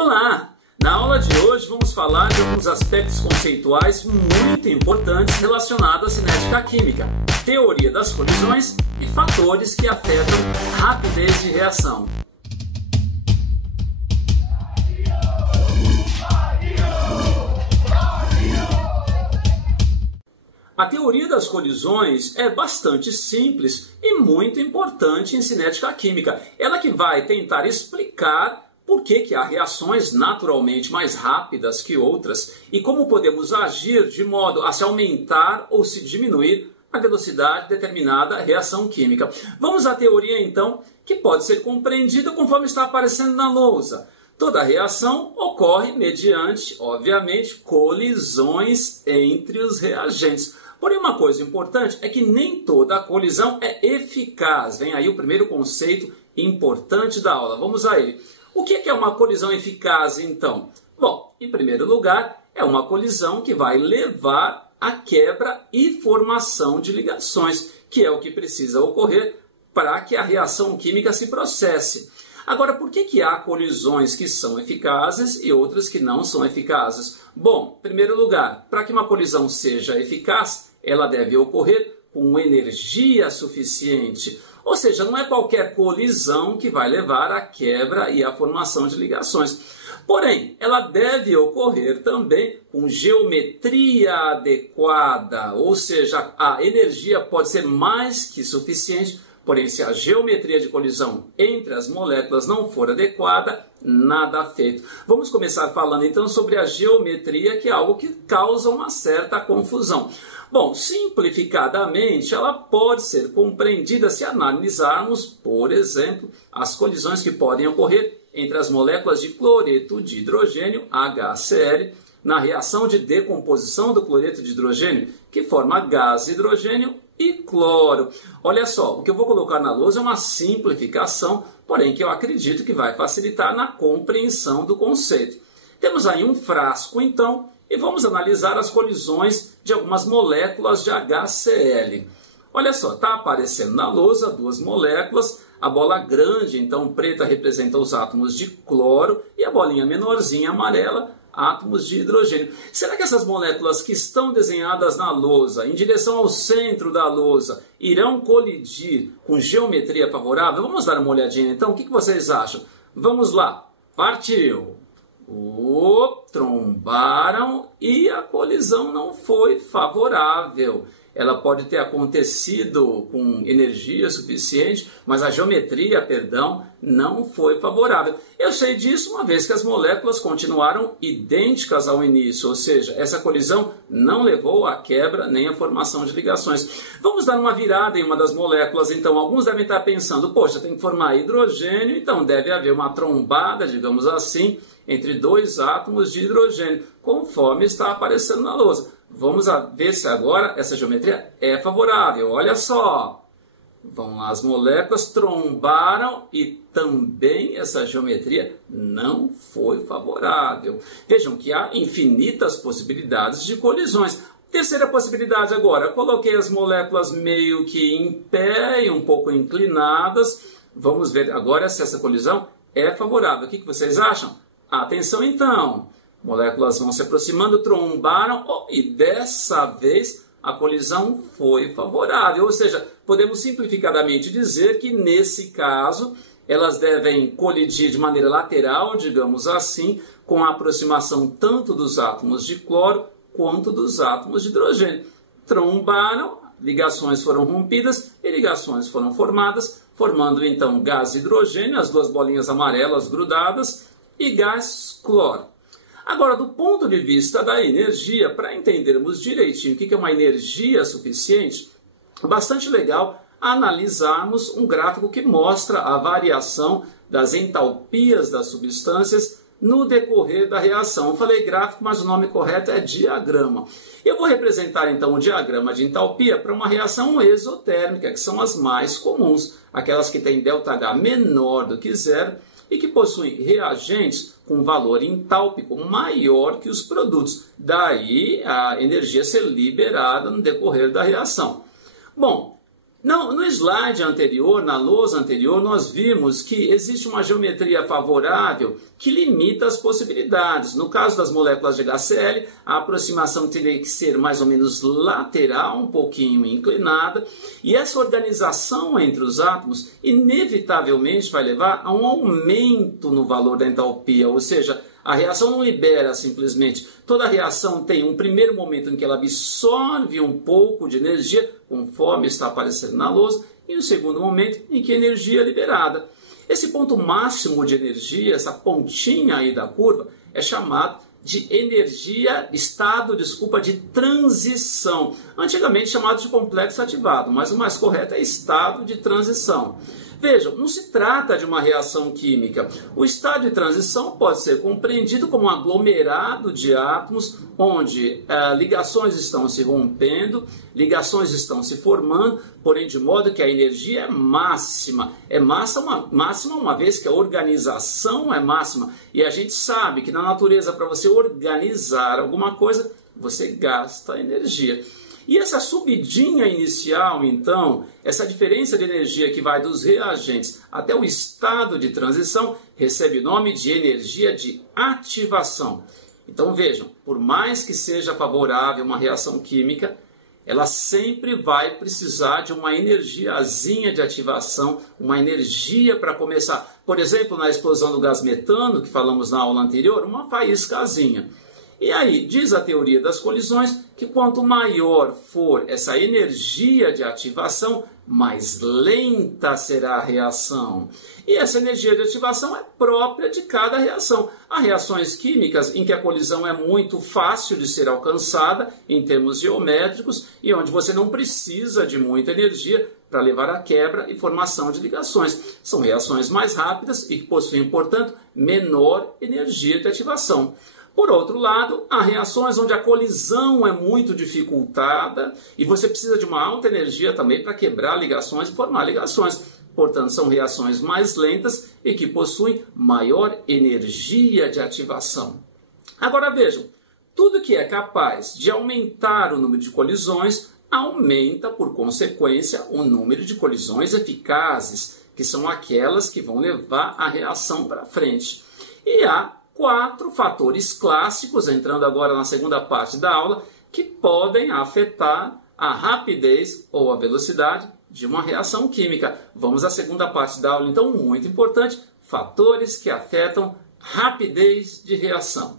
Olá! Na aula de hoje vamos falar de alguns aspectos conceituais muito importantes relacionados à cinética química, teoria das colisões e fatores que afetam a rapidez de reação. A teoria das colisões é bastante simples e muito importante em cinética química. Ela que vai tentar explicar por que há reações naturalmente mais rápidas que outras e como podemos agir de modo a se aumentar ou se diminuir a velocidade de determinada reação química. Vamos à teoria então, que pode ser compreendida conforme está aparecendo na lousa. Toda reação ocorre mediante, obviamente, colisões entre os reagentes. Porém, uma coisa importante é que nem toda colisão é eficaz. Vem aí o primeiro conceito importante da aula. Vamos a ele. O que é uma colisão eficaz, então? Bom, em primeiro lugar, é uma colisão que vai levar à quebra e formação de ligações, que é o que precisa ocorrer para que a reação química se processe. Agora, por que há colisões que são eficazes e outras que não são eficazes? Bom, em primeiro lugar, para que uma colisão seja eficaz, ela deve ocorrer com energia suficiente. Ou seja, não é qualquer colisão que vai levar à quebra e à formação de ligações. Porém, ela deve ocorrer também com geometria adequada, ou seja, a energia pode ser mais que suficiente. Porém, se a geometria de colisão entre as moléculas não for adequada, nada feito. Vamos começar falando então sobre a geometria, que é algo que causa uma certa confusão. Bom, simplificadamente, ela pode ser compreendida se analisarmos, por exemplo, as colisões que podem ocorrer entre as moléculas de cloreto de hidrogênio, HCl, na reação de decomposição do cloreto de hidrogênio, que forma gás hidrogênio e cloro. Olha só, o que eu vou colocar na lousa é uma simplificação, porém que eu acredito que vai facilitar na compreensão do conceito. Temos aí um frasco, então, e vamos analisar as colisões de algumas moléculas de HCl. Olha só, está aparecendo na lousa duas moléculas. A bola grande, então, preta, representa os átomos de cloro e a bolinha menorzinha, amarela, átomos de hidrogênio. Será que essas moléculas que estão desenhadas na lousa, em direção ao centro da lousa, irão colidir com geometria favorável? Vamos dar uma olhadinha então, o que vocês acham? Vamos lá, partiu! Trombaram e a colisão não foi favorável. Ela pode ter acontecido com energia suficiente, mas a geometria, não foi favorável. Eu sei disso uma vez que as moléculas continuaram idênticas ao início, ou seja, essa colisão não levou à quebra nem à formação de ligações. Vamos dar uma virada em uma das moléculas, então. Alguns devem estar pensando, poxa, tem que formar hidrogênio, então deve haver uma trombada, digamos assim, entre dois átomos de hidrogênio, conforme está aparecendo na lousa. Vamos ver se agora essa geometria é favorável. Olha só. Vão lá, as moléculas trombaram e também essa geometria não foi favorável. Vejam que há infinitas possibilidades de colisões. Terceira possibilidade agora. Eu coloquei as moléculas meio que em pé e um pouco inclinadas. Vamos ver agora se essa colisão é favorável. O que vocês acham? Atenção então. Moléculas vão se aproximando, trombaram e dessa vez a colisão foi favorável. Ou seja, podemos simplificadamente dizer que nesse caso elas devem colidir de maneira lateral, digamos assim, com a aproximação tanto dos átomos de cloro quanto dos átomos de hidrogênio. Trombaram, ligações foram rompidas e ligações foram formadas, formando então gás hidrogênio, as duas bolinhas amarelas grudadas, e gás cloro. Agora, do ponto de vista da energia, para entendermos direitinho o que é uma energia suficiente, é bastante legal analisarmos um gráfico que mostra a variação das entalpias das substâncias no decorrer da reação. Eu falei gráfico, mas o nome correto é diagrama. Eu vou representar então o diagrama de entalpia para uma reação exotérmica, que são as mais comuns, aquelas que têm ΔH menor do que zero, e que possuem reagentes com valor entálpico maior que os produtos. Daí a energia ser liberada no decorrer da reação. Bom, Não, no slide anterior, na lousa anterior, nós vimos que existe uma geometria favorável que limita as possibilidades. No caso das moléculas de HCl, a aproximação teria que ser mais ou menos lateral, um pouquinho inclinada, e essa organização entre os átomos inevitavelmente vai levar a um aumento no valor da entalpia, ou seja, a reação não libera simplesmente. Toda reação tem um primeiro momento em que ela absorve um pouco de energia, conforme está aparecendo na lousa, e um segundo momento em que a energia é liberada. Esse ponto máximo de energia, essa pontinha aí da curva, é chamado de estado de transição. Antigamente chamado de complexo ativado, mas o mais correto é estado de transição. Vejam, não se trata de uma reação química. O estado de transição pode ser compreendido como um aglomerado de átomos onde ligações estão se rompendo, ligações estão se formando, porém de modo que a energia é máxima. É máxima uma vez que a organização é máxima. E a gente sabe que na natureza, para você organizar alguma coisa, você gasta energia. E essa subidinha inicial, então, essa diferença de energia que vai dos reagentes até o estado de transição, recebe o nome de energia de ativação. Então vejam, por mais que seja favorável uma reação química, ela sempre vai precisar de uma energiazinha de ativação, uma energia para começar. Por exemplo, na explosão do gás metano, que falamos na aula anterior, uma faíscazinha. E aí, diz a teoria das colisões que quanto maior for essa energia de ativação, mais lenta será a reação. E essa energia de ativação é própria de cada reação. Há reações químicas em que a colisão é muito fácil de ser alcançada em termos geométricos e onde você não precisa de muita energia para levar à quebra e formação de ligações. São reações mais rápidas e que possuem, portanto, menor energia de ativação. Por outro lado, há reações onde a colisão é muito dificultada e você precisa de uma alta energia também para quebrar ligações e formar ligações. Portanto, são reações mais lentas e que possuem maior energia de ativação. Agora vejam, tudo que é capaz de aumentar o número de colisões aumenta, por consequência, o número de colisões eficazes, que são aquelas que vão levar a reação para frente. E há 4 fatores clássicos, entrando agora na segunda parte da aula, que podem afetar a rapidez ou a velocidade de uma reação química. Vamos à segunda parte da aula, então, muito importante, fatores que afetam rapidez de reação.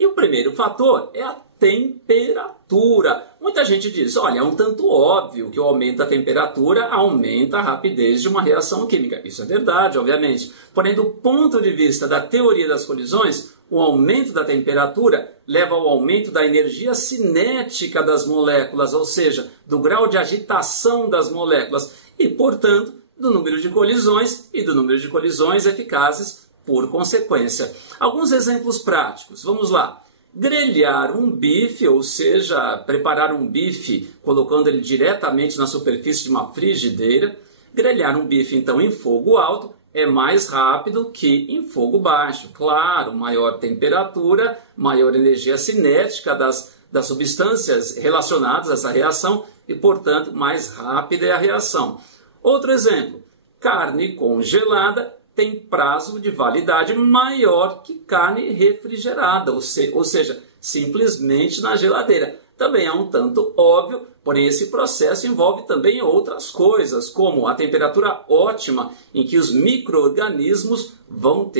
E o primeiro fator é a temperatura. Muita gente diz, olha, é um tanto óbvio que o aumento da temperatura aumenta a rapidez de uma reação química. Isso é verdade, obviamente. Porém, do ponto de vista da teoria das colisões, o aumento da temperatura leva ao aumento da energia cinética das moléculas, ou seja, do grau de agitação das moléculas e, portanto, do número de colisões e do número de colisões eficazes por consequência. Alguns exemplos práticos. Vamos lá. Grelhar um bife, ou seja, preparar um bife colocando ele diretamente na superfície de uma frigideira. Grelhar um bife, então, em fogo alto é mais rápido que em fogo baixo. Claro, maior temperatura, maior energia cinética das substâncias relacionadas a essa reação e, portanto, mais rápida é a reação. Outro exemplo, carne congelada tem prazo de validade maior que carne refrigerada, ou seja, simplesmente na geladeira. Também é um tanto óbvio, porém esse processo envolve também outras coisas, como a temperatura ótima em que os micro-organismos vão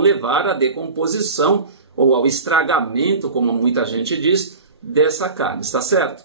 levar à decomposição ou ao estragamento, como muita gente diz, dessa carne, está certo?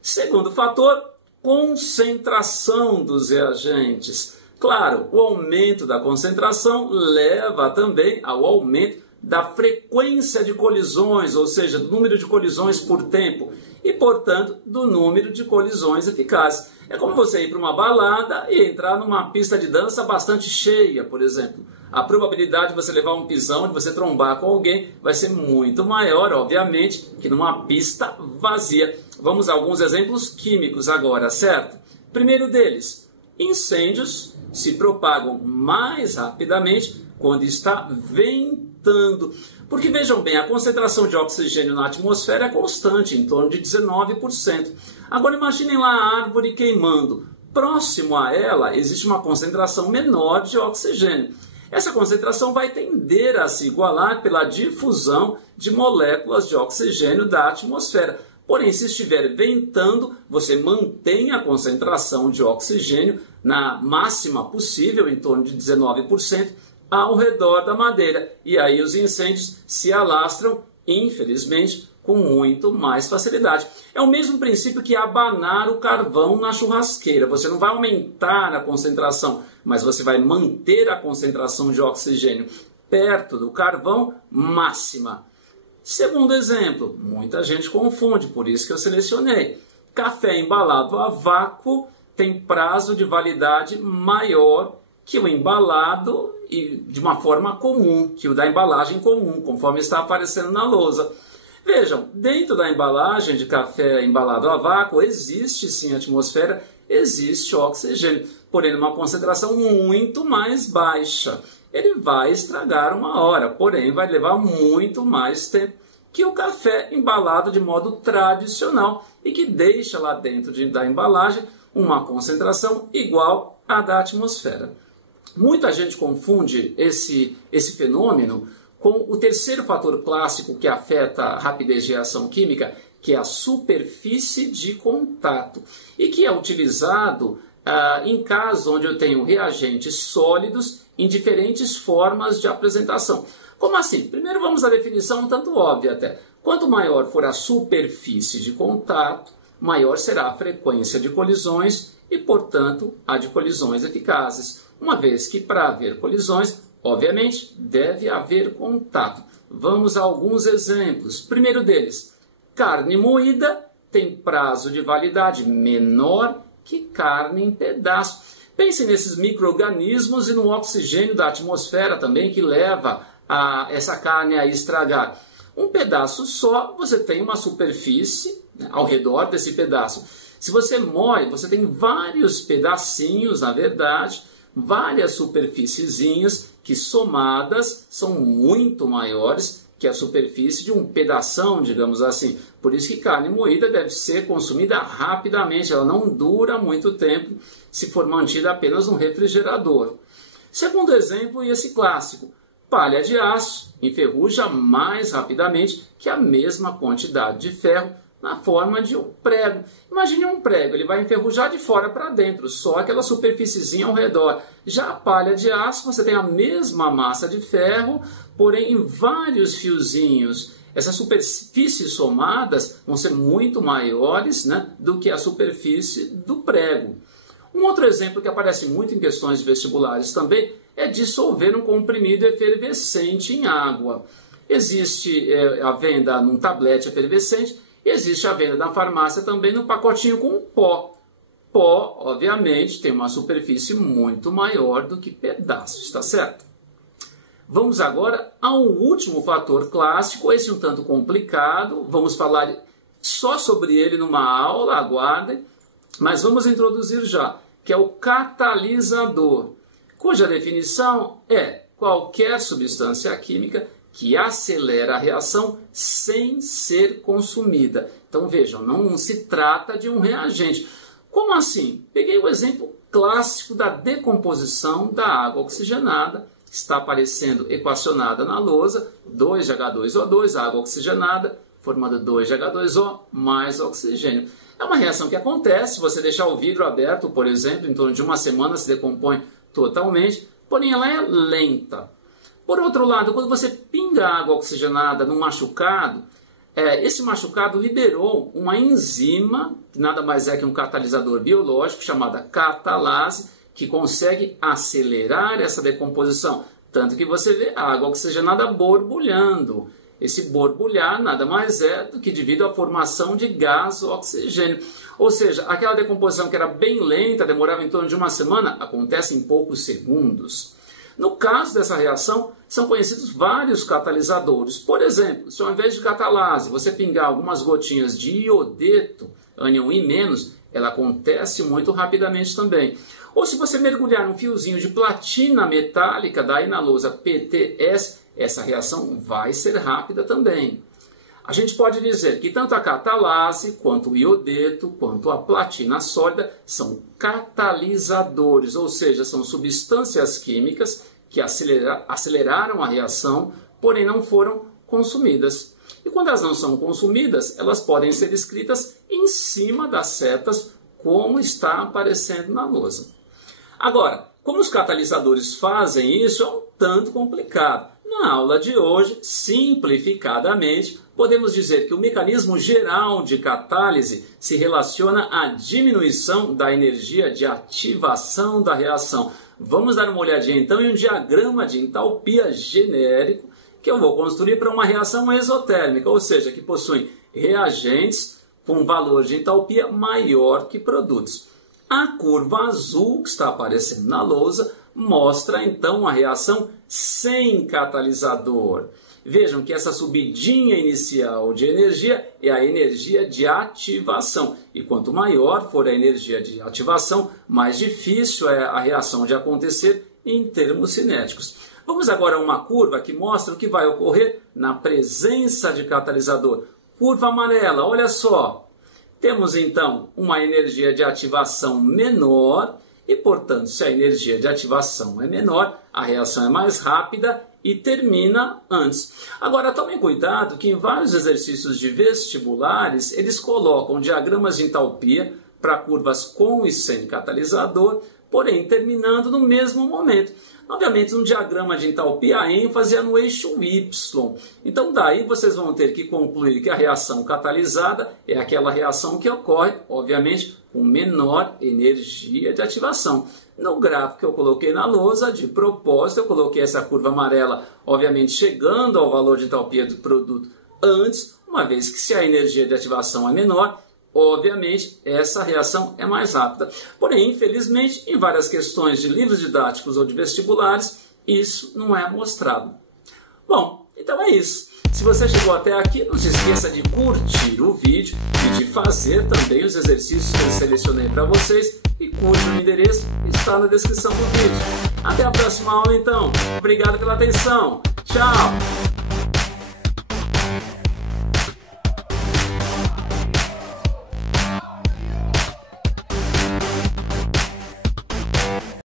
Segundo fator, concentração dos reagentes. Claro, o aumento da concentração leva também ao aumento da frequência de colisões, ou seja, do número de colisões por tempo e, portanto, do número de colisões eficazes. É como você ir para uma balada e entrar numa pista de dança bastante cheia, por exemplo. A probabilidade de você levar um pisão, de você trombar com alguém, vai ser muito maior, obviamente, que numa pista vazia. Vamos a alguns exemplos químicos agora, certo? Primeiro deles, incêndios se propagam mais rapidamente quando está ventando. Porque vejam bem, a concentração de oxigênio na atmosfera é constante, em torno de 19%. Agora imaginem lá a árvore queimando. Próximo a ela existe uma concentração menor de oxigênio. Essa concentração vai tender a se igualar pela difusão de moléculas de oxigênio da atmosfera. Porém, se estiver ventando, você mantém a concentração de oxigênio na máxima possível, em torno de 19%, ao redor da madeira. E aí os incêndios se alastram, infelizmente, com muito mais facilidade. É o mesmo princípio que abanar o carvão na churrasqueira. Você não vai aumentar a concentração, mas você vai manter a concentração de oxigênio perto do carvão máxima. Segundo exemplo, muita gente confunde, por isso que eu selecionei. Café embalado a vácuo tem prazo de validade maior que o embalado e de uma forma comum, que o da embalagem comum, conforme está aparecendo na lousa. Vejam, dentro da embalagem de café embalado a vácuo existe sim atmosfera, existe oxigênio, porém numa concentração muito mais baixa. Ele vai estragar uma hora, porém vai levar muito mais tempo que o café embalado de modo tradicional e que deixa lá dentro da embalagem uma concentração igual à da atmosfera. Muita gente confunde esse fenômeno com o terceiro fator clássico que afeta a rapidez de reação química, que é a superfície de contato, e que é utilizado em casos onde eu tenho reagentes sólidos em diferentes formas de apresentação. Como assim? Primeiro vamos à definição um tanto óbvia até. Quanto maior for a superfície de contato, maior será a frequência de colisões e, portanto, a de colisões eficazes. Uma vez que para haver colisões, obviamente, deve haver contato. Vamos a alguns exemplos. Primeiro deles, carne moída tem prazo de validade menor que carne em pedaço. Pense nesses micro-organismos e no oxigênio da atmosfera também que leva essa carne a estragar. Um pedaço só, você tem uma superfície, né, ao redor desse pedaço. Se você moe, você tem vários pedacinhos, na verdade, várias superfíciezinhas que somadas são muito maiores que a superfície de um pedação, digamos assim. Por isso que carne moída deve ser consumida rapidamente, ela não dura muito tempo se for mantida apenas no refrigerador. Segundo exemplo, e esse clássico, palha de aço enferruja mais rapidamente que a mesma quantidade de ferro na forma de um prego. Imagine um prego, ele vai enferrujar de fora para dentro, só aquela superfíciezinha ao redor. Já a palha de aço, você tem a mesma massa de ferro, porém em vários fiozinhos. Essas superfícies somadas vão ser muito maiores, né, do que a superfície do prego. Um outro exemplo que aparece muito em questões vestibulares também é dissolver um comprimido efervescente em água. Existe a venda num tablete efervescente, e existe a venda na farmácia também no pacotinho com pó. Pó, obviamente, tem uma superfície muito maior do que pedaços, está certo? Vamos agora ao último fator clássico, esse um tanto complicado, vamos falar só sobre ele numa aula, aguardem, mas vamos introduzir já, que é o catalisador, cuja definição é qualquer substância química que acelera a reação sem ser consumida. Então vejam, não se trata de um reagente. Como assim? Peguei o exemplo clássico da decomposição da água oxigenada, está aparecendo equacionada na lousa, 2 de H2O2, água oxigenada, formando 2 de H2O mais oxigênio. É uma reação que acontece, se você deixar o vidro aberto, por exemplo, em torno de uma semana se decompõe totalmente, porém ela é lenta. Por outro lado, quando você pinga água oxigenada num machucado, esse machucado liberou uma enzima, que nada mais é que um catalisador biológico, chamada catalase, que consegue acelerar essa decomposição. Tanto que você vê a água oxigenada borbulhando. Esse borbulhar nada mais é do que devido à formação de gás oxigênio. Ou seja, aquela decomposição que era bem lenta, demorava em torno de uma semana, acontece em poucos segundos. No caso dessa reação, são conhecidos vários catalisadores. Por exemplo, se ao invés de catalase você pingar algumas gotinhas de iodeto, ânion I-, ela acontece muito rapidamente também. Ou se você mergulhar um fiozinho de platina metálica, daí na lousa PTS, essa reação vai ser rápida também. A gente pode dizer que tanto a catalase, quanto o iodeto, quanto a platina sólida são catalisadores, ou seja, são substâncias químicas que aceleraram a reação, porém não foram consumidas. E quando elas não são consumidas, elas podem ser escritas em cima das setas, como está aparecendo na lousa. Agora, como os catalisadores fazem isso, é um tanto complicado. Na aula de hoje, simplificadamente, podemos dizer que o mecanismo geral de catálise se relaciona à diminuição da energia de ativação da reação. Vamos dar uma olhadinha então em um diagrama de entalpia genérico que eu vou construir para uma reação exotérmica, ou seja, que possui reagentes com valor de entalpia maior que produtos. A curva azul que está aparecendo na lousa mostra então a reação sem catalisador. Vejam que essa subidinha inicial de energia é a energia de ativação. E quanto maior for a energia de ativação, mais difícil é a reação de acontecer em termos cinéticos. Vamos agora a uma curva que mostra o que vai ocorrer na presença de catalisador. Curva amarela, olha só. Temos então uma energia de ativação menor e, portanto, se a energia de ativação é menor, a reação é mais rápida e termina antes. Agora, tomem cuidado que em vários exercícios de vestibulares, eles colocam diagramas de entalpia para curvas com e sem catalisador, porém terminando no mesmo momento. Obviamente, no diagrama de entalpia, a ênfase é no eixo Y. Então, daí vocês vão ter que concluir que a reação catalisada é aquela reação que ocorre, obviamente, com menor energia de ativação. No gráfico que eu coloquei na lousa, de propósito, eu coloquei essa curva amarela, obviamente, chegando ao valor de entalpia do produto antes, uma vez que se a energia de ativação é menor, obviamente, essa reação é mais rápida. Porém, infelizmente, em várias questões de livros didáticos ou de vestibulares, isso não é mostrado. Bom, então é isso. Se você chegou até aqui, não se esqueça de curtir o vídeo e de fazer também os exercícios que eu selecionei para vocês, e cujo endereço está na descrição do vídeo. Até a próxima aula, então. Obrigado pela atenção. Tchau!